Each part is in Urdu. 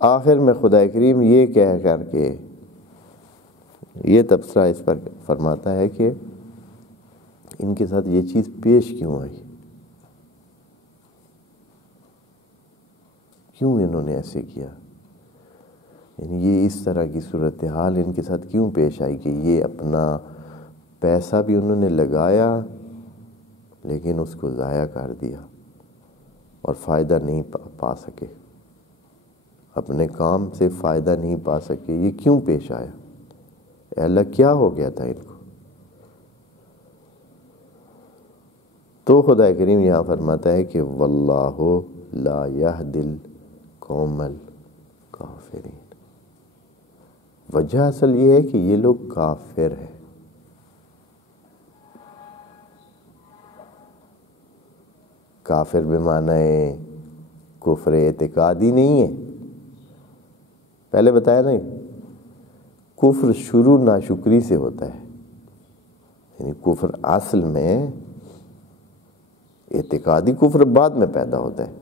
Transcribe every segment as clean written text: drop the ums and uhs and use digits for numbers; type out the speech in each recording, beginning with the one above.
آخر میں خدا کریم یہ کہہ کر کے یہ تبصرہ اس پر فرماتا ہے کہ ان کے ساتھ یہ چیز پیش کیوں آئی، کیوں انہوں نے ایسے کیا، یعنی یہ اس طرح کی صورتحال ان کے ساتھ کیوں پیش آئی کہ یہ اپنا پیسہ بھی انہوں نے لگایا لیکن اس کو ضائع کر دیا اور فائدہ نہیں پا سکے، اپنے کام سے فائدہ نہیں پا سکے. یہ کیوں پیش آیا؟ اے اللہ کیا ہو گیا تھا ان کو؟ تو خدا کریم یہاں فرماتا ہے کہ واللہ لا یہدی القوم الکافرین. وجہ اصل یہ ہے کہ یہ لوگ کافر ہیں. کافر بمعنی کفر اعتقادی نہیں ہے. پہلے بتایا نہیں، کفر شروع ناشکری سے ہوتا ہے، یعنی کفر اصل میں اعتقادی کفر بعد میں پیدا ہوتا ہے،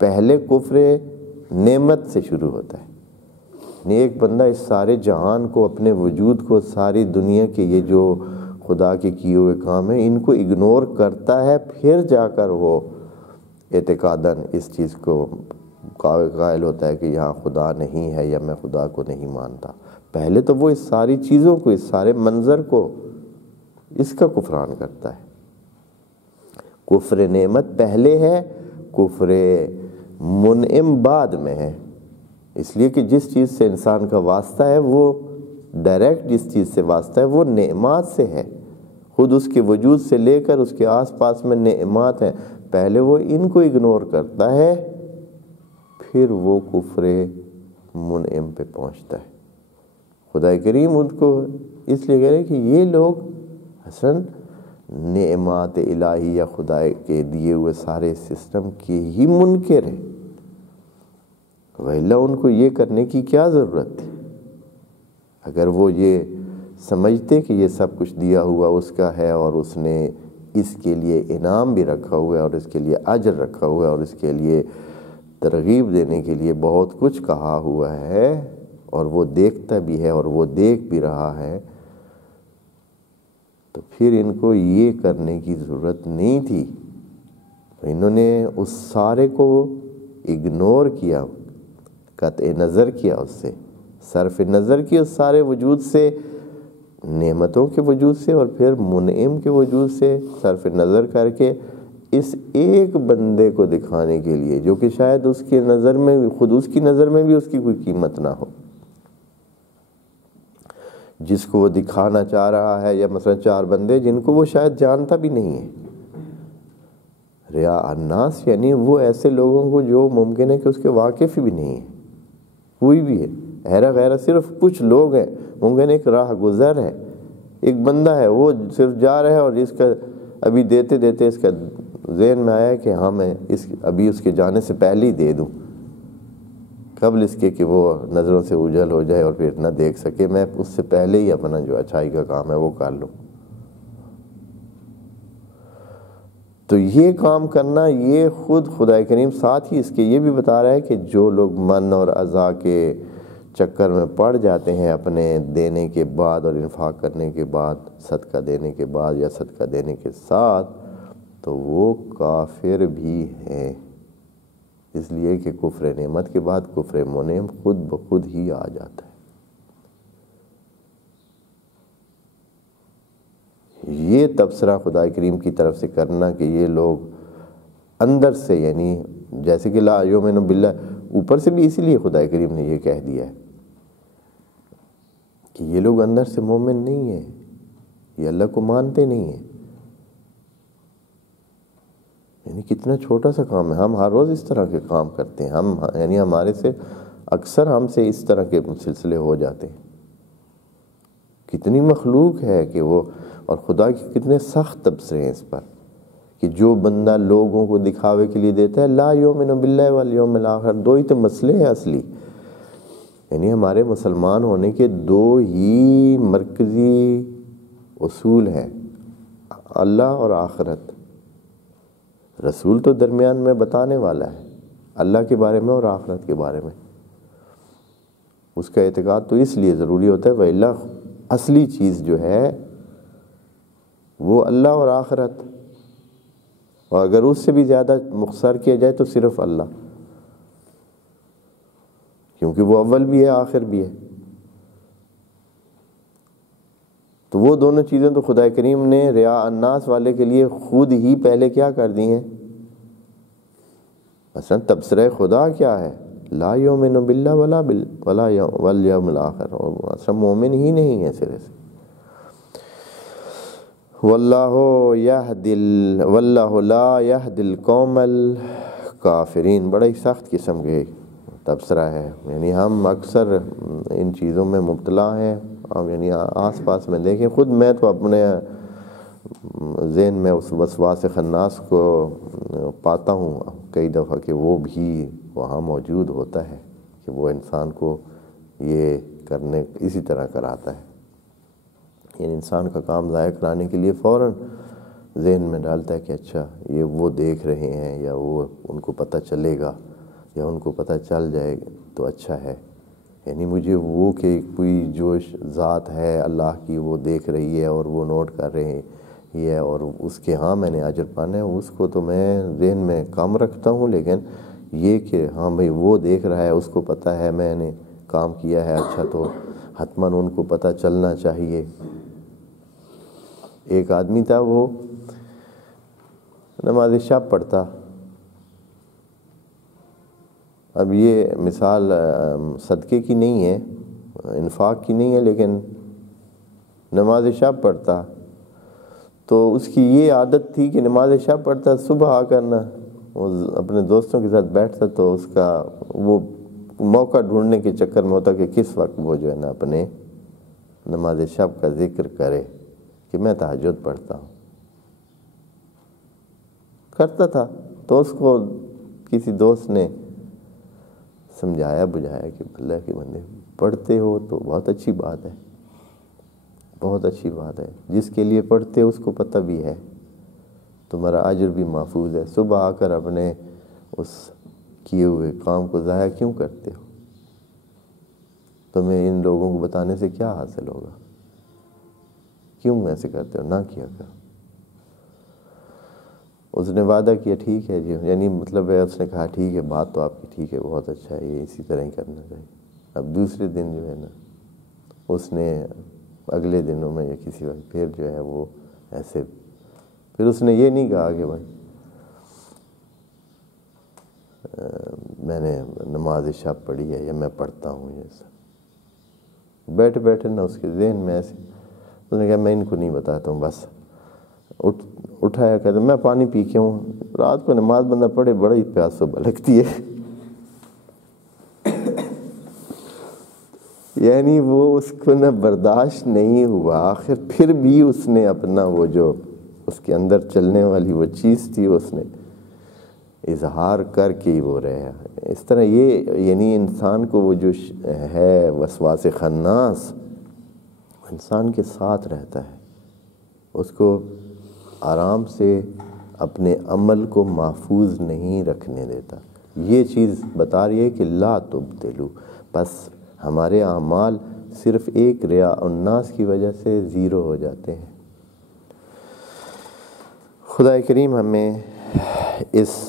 پہلے کفر نعمت سے شروع ہوتا ہے. یعنی ایک بندہ اس سارے جہان کو، اپنے وجود کو، ساری دنیا کے یہ جو خدا کے کیے ہوئے کام ہیں ان کو اگنور کرتا ہے، پھر جا کر وہ اعتقاداً اس چیز کو قائل ہوتا ہے کہ یہاں خدا نہیں ہے یا میں خدا کو نہیں مانتا. پہلے تو وہ اس ساری چیزوں کو، اس سارے منظر کو، اس کا کفران کرتا ہے. کفر نعمت پہلے ہے، کفر منعم بعد میں ہے. اس لیے کہ جس چیز سے انسان کا واسطہ ہے وہ ڈائریکٹ، جس چیز سے واسطہ ہے وہ نعمات سے ہے، خود اس کے وجود سے لے کر اس کے آس پاس میں نعمات ہیں. پہلے وہ ان کو اگنور کرتا ہے، پھر وہ کفر منعم پہ پہنچتا ہے. خدا کریم ان کو اس لیے کہہ رہے ہیں کہ یہ لوگ اصلاً نعمات الہی یا خدا کے دیے ہوئے سارے سسٹم کے ہی منکر ہیں، وَإِلَّا ان کو یہ کرنے کی کیا ضرورت تھی؟ اگر وہ یہ سمجھتے کہ یہ سب کچھ دیا ہوا اس کا ہے اور اس نے اس کے لیے انعام بھی رکھا ہوا ہے اور اس کے لیے اجر رکھا ہوا ہے اور اس کے لیے ترغیب دینے کے لیے بہت کچھ کہا ہوا ہے اور وہ دیکھتا بھی ہے اور وہ دیکھ بھی رہا ہے، تو پھر ان کو یہ کرنے کی ضرورت نہیں تھی. انہوں نے اس سارے کو اگنور کیا، قطع نظر کیا، اس سے صرف نظر کیا، اس سارے وجود سے، نعمتوں کے وجود سے اور پھر منعم کے وجود سے صرف نظر کر کے اس ایک بندے کو دکھانے کے لیے جو کہ شاید اس کی نظر میں، خود اس کی نظر میں بھی اس کی کوئی قیمت نہ ہو، جس کو وہ دکھانا چاہ رہا ہے، یا مثلا 4 بندے جن کو وہ شاید جانتا بھی نہیں ہے. ریا الناس یعنی وہ ایسے لوگوں کو جو ممکن ہے کہ اس کے واقف بھی نہیں ہے، کوئی بھی ہے، حیرہ غیرہ صرف کچھ لوگ ہیں، ممکن ایک راہ گزر ہے، ایک بندہ ہے وہ صرف جا رہا ہے اور اس کا ابھی دیتے دیتے اس کا ذہن میں آیا کہ ہاں میں ابھی اس کے جانے سے پہلے ہی دے دوں، قبل اس کے کہ وہ نظروں سے اوجھل ہو جائے اور پھر نہ دیکھ سکے، میں اس سے پہلے ہی اپنا جو اچھائی کا کام ہے وہ کر لوں. تو یہ کام کرنا، یہ خود خدا کریم ساتھ ہی اس کے یہ بھی بتا رہا ہے کہ جو لوگ من اور عزا کے چکر میں پڑ جاتے ہیں اپنے دینے کے بعد اور انفاق کرنے کے بعد، صدقہ دینے کے بعد یا صدقہ دینے کے ساتھ، تو وہ کافر بھی ہیں. اس لیے کہ کفر نعمت کے بعد کفر منعم خود بخود ہی آ جاتا ہے. یہ تبصرہ خدا کریم کی طرف سے کرنا کہ یہ لوگ اندر سے، یعنی جیسے کہ لا یؤمن باللہ، اوپر سے بھی اسی لیے خدا کریم نے یہ کہہ دیا ہے کہ یہ لوگ اندر سے مومن نہیں ہیں، یہ اللہ کو مانتے نہیں ہیں. یعنی کتنا چھوٹا سا کام ہے، ہم ہر روز اس طرح کے کام کرتے ہیں، یعنی ہمارے سے اکثر ہم سے اس طرح کے سلسلے ہو جاتے ہیں. کتنی مخلوق ہے کہ وہ، اور خدا کی کتنے سخت تبصرے ہیں اس پر کہ جو بندہ لوگوں کو دکھاوے کے لیے دیتا ہے، لا یؤمن باللہ والیوم الاخر. 2 ہی تو مسئلے ہیں اصلی، یعنی ہمارے مسلمان ہونے کے 2 ہی مرکزی اصول ہیں، اللہ اور آخرت. رسول تو درمیان میں بتانے والا ہے اللہ کے بارے میں اور آخرت کے بارے میں. اس کا اعتقاد تو اس لیے ضروری ہوتا ہے، وَإِلَّا اصلی چیز جو ہے وہ اللہ اور آخرت، اور اگر اس سے بھی زیادہ مختصر کیا جائے تو صرف اللہ، کیونکہ وہ اول بھی ہے آخر بھی ہے۔ تو وہ دونوں چیزیں تو خدا کریم نے ریا الناس والے کے لیے خود ہی پہلے کیا کر دی ہیں۔ مثلا تبصرہ خدا کیا ہے؟ لا یؤمن باللہ ولا والیوم الآخر، اور اصلا مومن ہی نہیں ہے سرے سے۔ واللہ لا یہدی القوم الکافرین، بڑا ہی سخت قسم کے تبصرہ ہے، یعنی ہم اکثر ان چیزوں میں مبتلا ہیں، یعنی آس پاس میں دیکھیں، خود میں تو اپنے ذہن میں اس وسواس خناس کو پاتا ہوں کئی دفعہ کہ وہ بھی وہاں موجود ہوتا ہے، کہ وہ انسان کو یہ کرنے اسی طرح کراتا ہے، یعنی انسان کا کام ضائع کرانے کے لیے فوراً ذہن میں ڈالتا ہے کہ اچھا یہ وہ دیکھ رہے ہیں، یا وہ ان کو پتہ چلے گا، یا ان کو پتہ چل جائے تو اچھا ہے، یعنی مجھے وہ کہ کوئی جو ذات ہے اللہ کی وہ دیکھ رہی ہے اور وہ نوٹ کر رہے ہیں یہ، اور اس کے ہاں میں نے اجر پانا ہے، اس کو تو میں ذہن میں کام رکھتا ہوں، لیکن یہ کہ ہاں بھئی وہ دیکھ رہا ہے، اس کو پتہ ہے میں نے کام کیا ہے اچھا، تو حتماً ان کو پتہ چلنا چاہیے۔ ایک آدمی تھا، وہ نماز شب پڑھتا، اب یہ مثال صدقے کی نہیں ہے، انفاق کی نہیں ہے، لیکن نماز شب پڑھتا، تو اس کی یہ عادت تھی کہ نماز شب پڑھتا، صبح آ کر نا وہ اپنے دوستوں کے ساتھ بیٹھتا، تو اس کا وہ موقع ڈھونڈنے کے چکر میں ہوتا کہ کس وقت وہ جو ہے نا اپنے نماز شب کا ذکر کرے کہ میں تہجد پڑھتا ہوں، کرتا تھا۔ تو اس کو کسی دوست نے سمجھایا بجھایا کہ اللہ کے بندے پڑھتے ہو تو بہت اچھی بات ہے، بہت اچھی بات ہے، جس کے لیے پڑھتے ہو اس کو پتہ بھی ہے، تمہارا اجر بھی محفوظ ہے، صبح آ کر اپنے اس کیے ہوئے کام کو ضائع کیوں کرتے ہو؟ تمہیں ان لوگوں کو بتانے سے کیا حاصل ہوگا؟ کیوں ایسے کرتے ہو؟ نہ کیا کرو۔ اس نے وعدہ کیا ٹھیک ہے جی، یعنی مطلب ہے اس نے کہا ٹھیک ہے، بات تو آپ کی ٹھیک ہے، بہت اچھا ہے، یہ اسی طرح ہی کرنا چاہیے۔ اب دوسرے دن جو ہے نا اس نے اگلے دنوں میں یا کسی وقت پھر جو ہے وہ ایسے، پھر اس نے یہ نہیں کہا کہ بھائی میں نے نماز شب پڑھی ہے یا میں پڑھتا ہوں، یہ سب بیٹھے بیٹھے نا اس کے ذہن میں ایسے، اس نے کہا میں ان کو نہیں بتاتا ہوں، بس اٹھایا، کہتا میں پانی پی کے ہوں، رات کو نماز بندہ پڑھے بڑی پیاس صبح لگتی ہے، یعنی وہ اس کو نہ برداشت نہیں ہوا، آخر پھر بھی اس نے اپنا وہ جو اس کے اندر چلنے والی وہ چیز تھی اس نے اظہار کر کے ہی وہ رہا۔ اس طرح یہ یعنی انسان کو وہ جو ہے وسواس خناس انسان کے ساتھ رہتا ہے، اس کو آرام سے اپنے عمل کو محفوظ نہیں رکھنے دیتا۔ یہ چیز بتا رہی ہے کہ لا تبطلوا، بس ہمارے اعمال صرف ایک ریا الناس کی وجہ سے زیرو ہو جاتے ہیں۔ خدا کریم ہمیں اس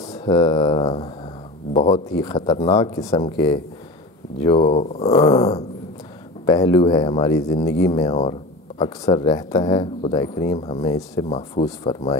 بہت ہی خطرناک قسم کے جو پہلو ہے ہماری زندگی میں اور اکثر رہتا ہے، خدا کریم ہمیں اس سے محفوظ فرمائے۔